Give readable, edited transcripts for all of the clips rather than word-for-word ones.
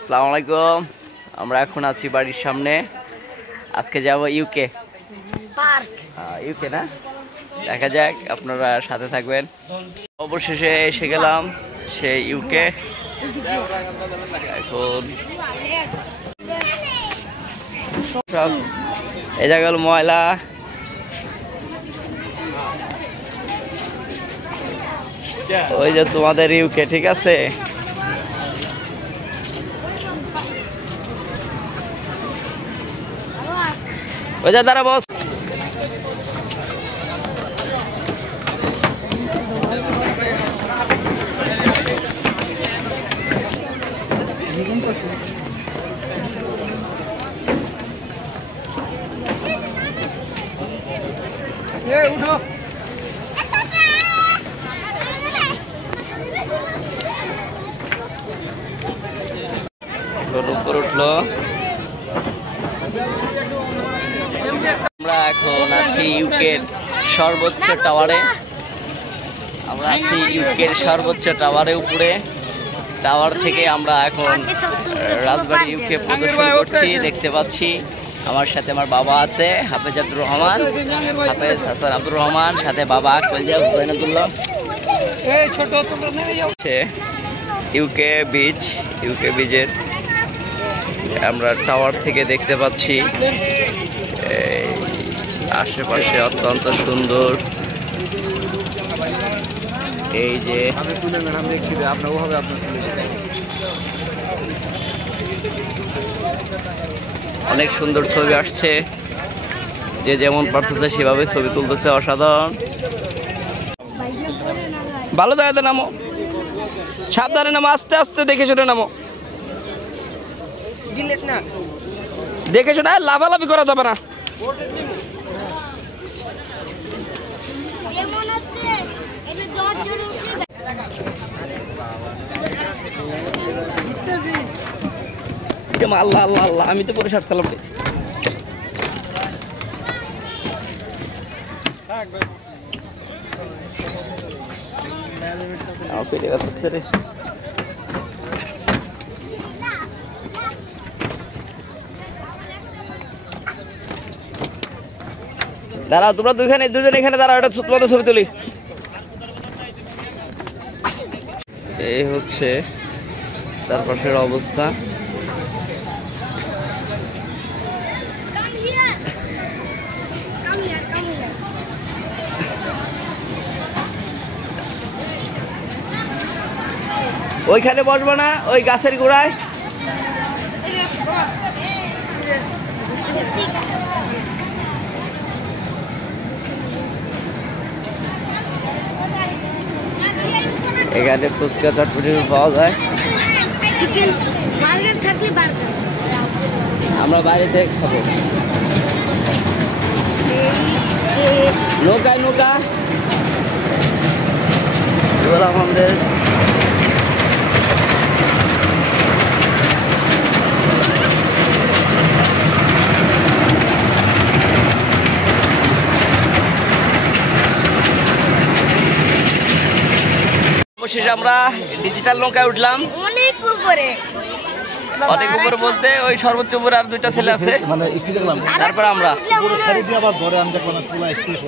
আসসালামু আলাইকুম। আমরা এখন আছি বাড়ির সামনে। আজকে যাব ইউকে পার্ক। ইউকে না, দেখা যাক, আপনারা সাথে থাকবেন। অবশেষে এসে গেলাম সেই ইউকে। এখন সব এই জায়গা ময়লা, ওই যে তোমাদের ইউকে, ঠিক আছে। ওই যে দাঁড়া বস। উঠো উপর উঠলো। আমরা এখন আছি ইউকের সর্বোচ্চ টাওয়ারে। আমরা আছি ইউকের সর্বোচ্চ টাওয়ারে উপরে। টাওয়ার থেকে আমরা এখন রাজবাড়ী ইউকে প্রদর্শন করছি। দেখতে পাচ্ছি আমার সাথে আমার বাবা আছে, হাফেজ আব্দুর রহমান, হাফেজ হাসান আব্দুর রহমান, সাথে বাবা ইউকে বিচ। ইউকে বিচের আমরা টাওয়ার থেকে দেখতে পাচ্ছি আশেপাশে অত্যন্ত সুন্দর। এই যে অনেক সুন্দর ছবি আসছে, যে যেমন পারতেছে সেভাবে ছবি তুলতেছে। অসাধারণ। ভালো জায়গাতে নামো, সাবধানে নামো, আস্তে আস্তে দেখে শুনে নামো, দেখে শুনে। লাফালাফি করা যাবে না। আল্লাহ আল্লাহ আল্লাহ, আমি তো পরে সারছিলাম রে। দাঁড়াও তোমরা দুজন এখানে দাঁড়াও, এটা তোমাদের ছবি তুলি। এই হচ্ছে চারপাশের অবস্থা। ওইখানে বসবো না, ওই গাছের গোড়ায়। এখানে ফুচকা চটপটি পাওয়া যায়। আমরা বাইরে থেকে খাবো। নৌকা এবার আমাদের অবশেষে আমরা ডিজিটাল নৌকায় উঠলাম। অনেক উপরে বলতে ওই সর্বোচ্চ উপরে আর দুইটা ছেলে আছে। তারপর আমরা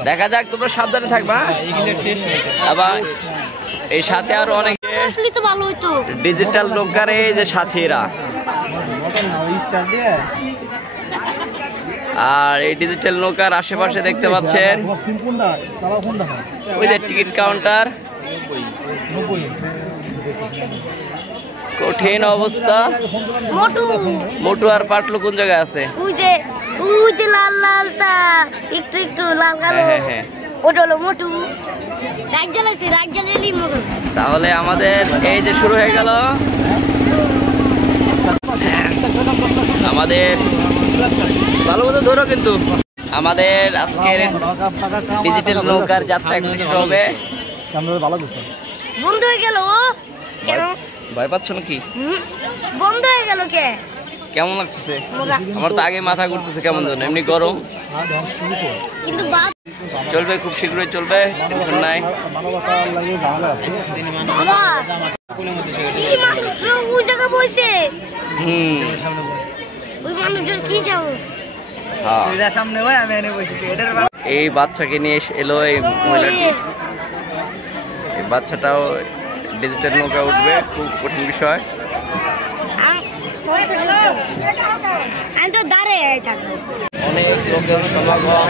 দেখা যাক, তোমরা সাবধানে থাকবা। আবার এই সাথে আরো অনেকে ডিজিটাল নৌকার এই যে সাথীরা। আর এই ডিজিটাল নৌকার আশেপাশে দেখতে পাচ্ছেন ওই যে টিকিট কাউন্টার। কঠিন অবস্থা। মোটু আর পাটলু কোন জায়গায় আছে? তাহলে আমাদের এই যে শুরু হয়ে গেল আমাদের। ভালো মতো ধরো কিন্তু। আমাদের আজকের ডিজিটাল নৌকার যাত্রা একটু হবে। বন্ধ হয়ে গেল কেন? ভয় পাচ্ছ নাকি? বন্ধ হয়ে গেল কে? কেমন লাগতেছে? আমার তো আগে মাথা ঘুরতেছে কেমন যেন, এমনি গরম। কিন্তু চলবে, খুব শীঘ্রই চলবে, টেনশন নাই। হুম ওই মানুষজন কি যাবো হ্যাঁ সামনে ভাই আমি এনে বসেছি এটার এই বাচ্চাকে নিয়ে এলো এই মহিলাটি এই বাচ্চাটাও ডিজিটাল নৌকা উঠবে খুব কঠিন বিষয় আমি তো দাঁড়িয়ে থাকবো অনেক লোকের সমাগম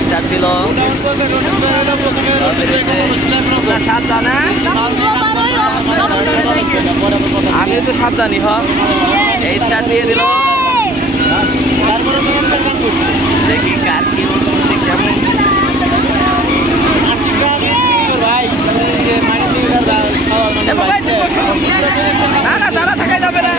স্টার্ট দিল আমি তো সাবধানী হ এই স্টার্ট দিয়ে দিল দেখি কার কি কেমন না না তারা থাকা যাবে না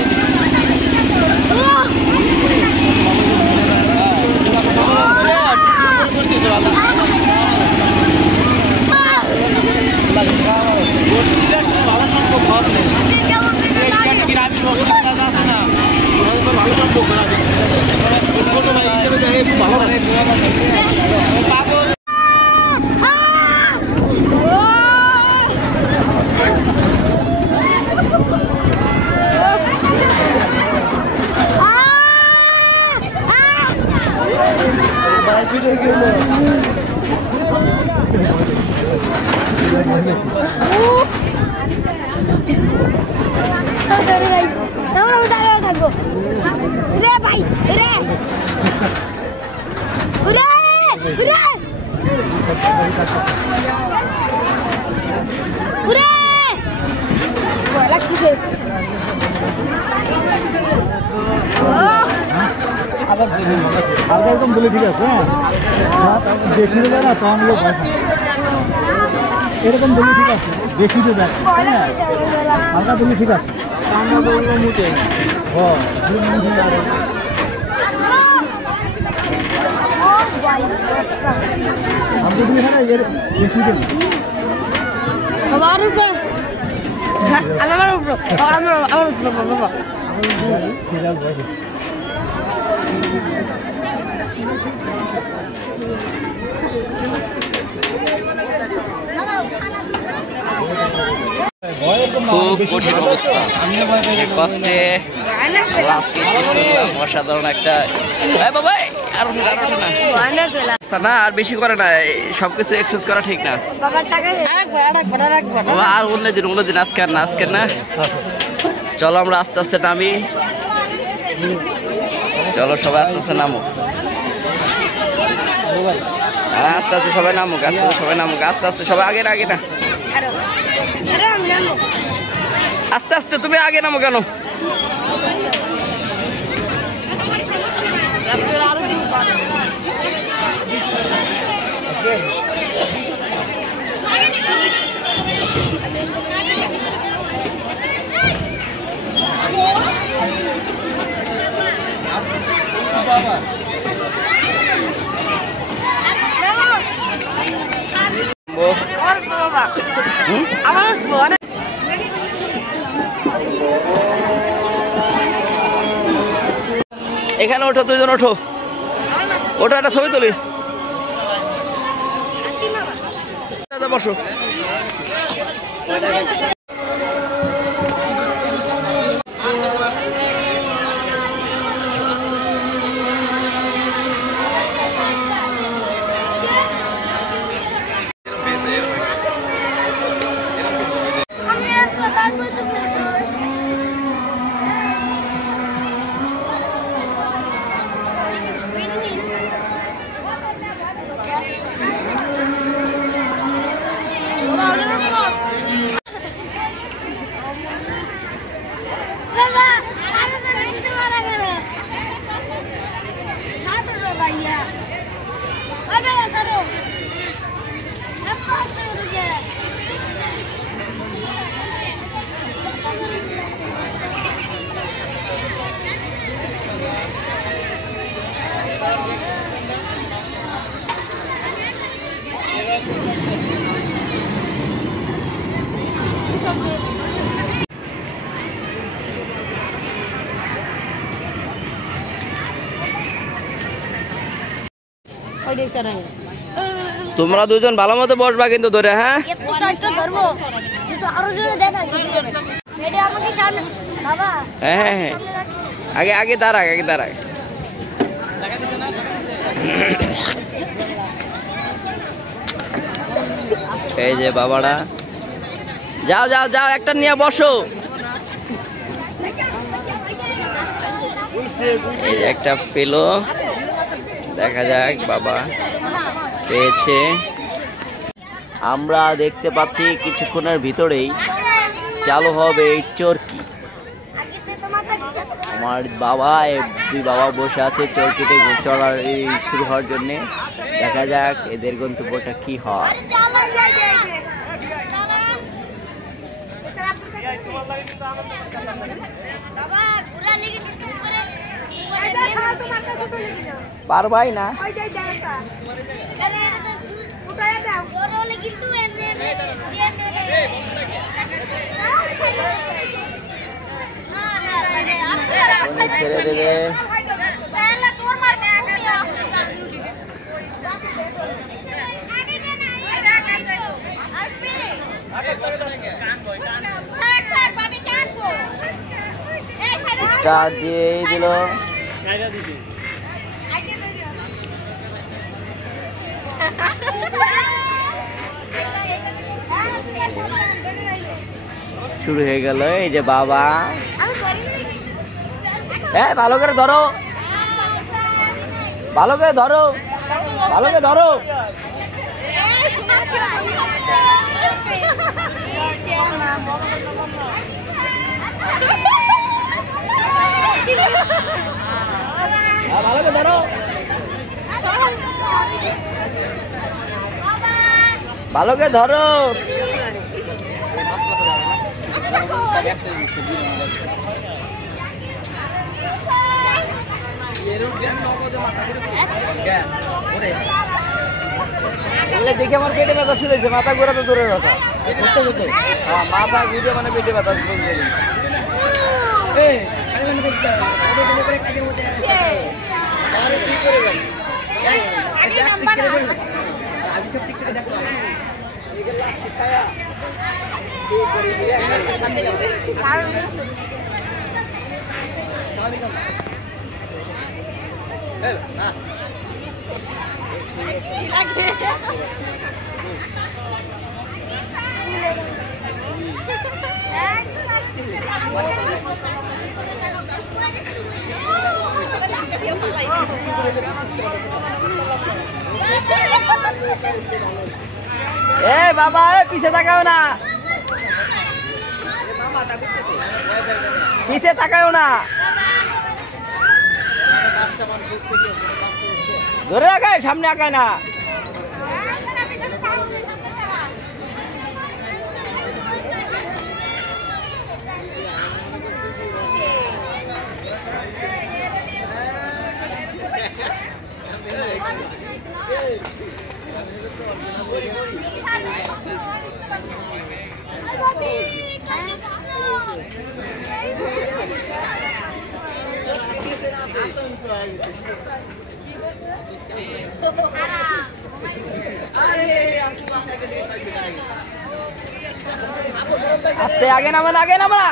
থাকবো রে ভাই রে উরে উরে উরে বলা কি রে আবার একদম বলে ঠিক আছে হ্যাঁ বেশি দেবে না তো আমি এরকম বলি ঠিক আছে বেশি দেবে হালকা বলি ঠিক আছে আমরা বলবো মুটে আপনি বলি হ্যাঁ এর বেশি দেবে আমার উপরে আমার উপরে আমার উপরে বাবা সিরিয়াল ভাই খুব কঠিন অবস্থা কষ্টে লাস্টে শেষ করলাম অসাধারণ একটা বাবা না আর বেশি করে না সবকিছু এক্সেস করা ঠিক না আর অন্যদিন আজকের না চলো আমরা আস্তে আস্তে নামি চলো সবাই আস্তে আস্তে নামো আস্তে আস্তে সবাই নামুক আস্তে আস্তে সবাই নামুক আস্তে আস্তে সবাই আগে না আস্তে আস্তে তুমি আগে নামো কেন এখানে ওঠো দুইজন ওঠো ওটা একটা ছবি তুলি বসো তোমরা দুজন ভালো মতো বসবা কিন্তু ধরে, হ্যাঁ? হ্যাঁ হ্যাঁ হ্যাঁ, আগে আগে দাঁড়াক, আগে দাঁড়াক। এই যে বাবারা, যাও যাও যাও, একটা নিয়ে বসো। এই যে একটা পেলো, দেখা যাক বাবা পেয়েছে। আমরা দেখতে পাচ্ছি কিছুক্ষণের ভিতরেই চালু হবে এই চরকি। আমার বাবা, দুই বাবা বসে আছে চরকিতে চড়ার এই শুরু হওয়ার জন্যে। দেখা যাক এদের গন্তব্যটা কি হয়। পারবাই না। ছেড়ে দেবে। স্টার্ট দিয়েই দিল। শুরু হয়ে গেল। এই যে বাবা, হ্যাঁ ভালো করে ধরো, ভালো করে ধরো, ভালো করে ধরো। ভালো করে ধরো, ভালো করে ধরো। দেখে আমার পেটে ব্যথা শুরু হয়েছে, মাথা ঘোরা তো দূরের কথা, মাথা ঘুরে মানে পেটে ব্যথা শুরু হয়েছে। এ বাবা, পিছে তাকাও না, পিছে তাকাও না, ধরে রাখায়, সামনে আঁকায় না। আস্তে, আগে নামে না, আগে নামে না।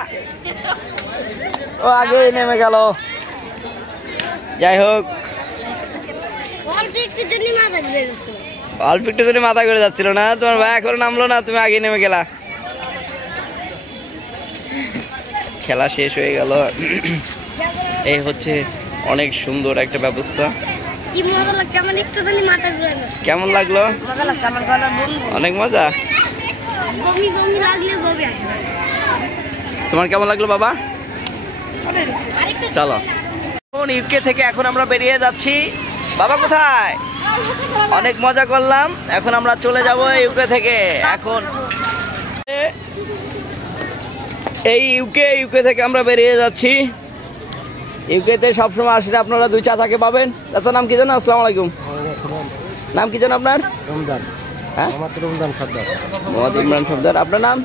ও আগে নেমে গেল। যাই হোক, অল্প একটু জন্য মাথা ঘুরে যাচ্ছিল না, তোমার ভাই এখন নামলো না, তুমি আগে নেমে গেলা। খেলা শেষ হয়ে গেল। এই হচ্ছে অনেক সুন্দর একটা ব্যবস্থা। কেমন লাগলো? অনেক মজা। তোমার কেমন লাগলো বাবা? চলো, ইউকে থেকে এখন আমরা বেরিয়ে যাচ্ছি। বাবা কোথায়? অনেক মজা করলাম, এখন আমরা চলে যাব ইউকে থেকে। এখন এই ইউকে থেকে আমরা বেরিয়ে যাচ্ছি। ইউকেতে সবসময় আসলে আপনারা দুই চাচাকে পাবেন। চাচার নাম কি জানো? আসসালামু আলাইকুম। নাম কি জানো আপনার? রমজান। হ্যাঁ, মোহাম্মদ রমজান সর্দার। মোহাম্মদ ইমরান সর্দার। আপনার নাম?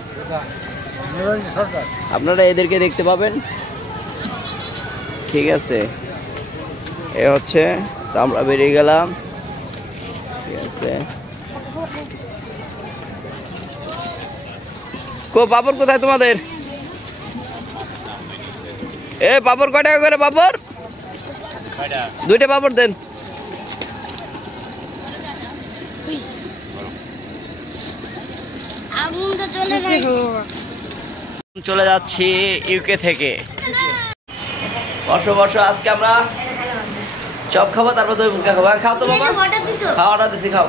আপনারা এদেরকে দেখতে পাবেন। ঠিক আছে, এ হচ্ছে, তো আমরা বেরিয়ে গেলাম। ঠিক আছে, পাপড় কোথায় তোমাদের? এ পাপড় কয় টাকা করে পাপড়? 2টা পাপড় দেন। চলে যাচ্ছি ইউকে থেকে। বসো বসো, আজকে আমরা চপ খাবো, তারপর দই ফুচকা খাবো। খাও তো বাবা, খাও, অর্ডার দিছি, খাও।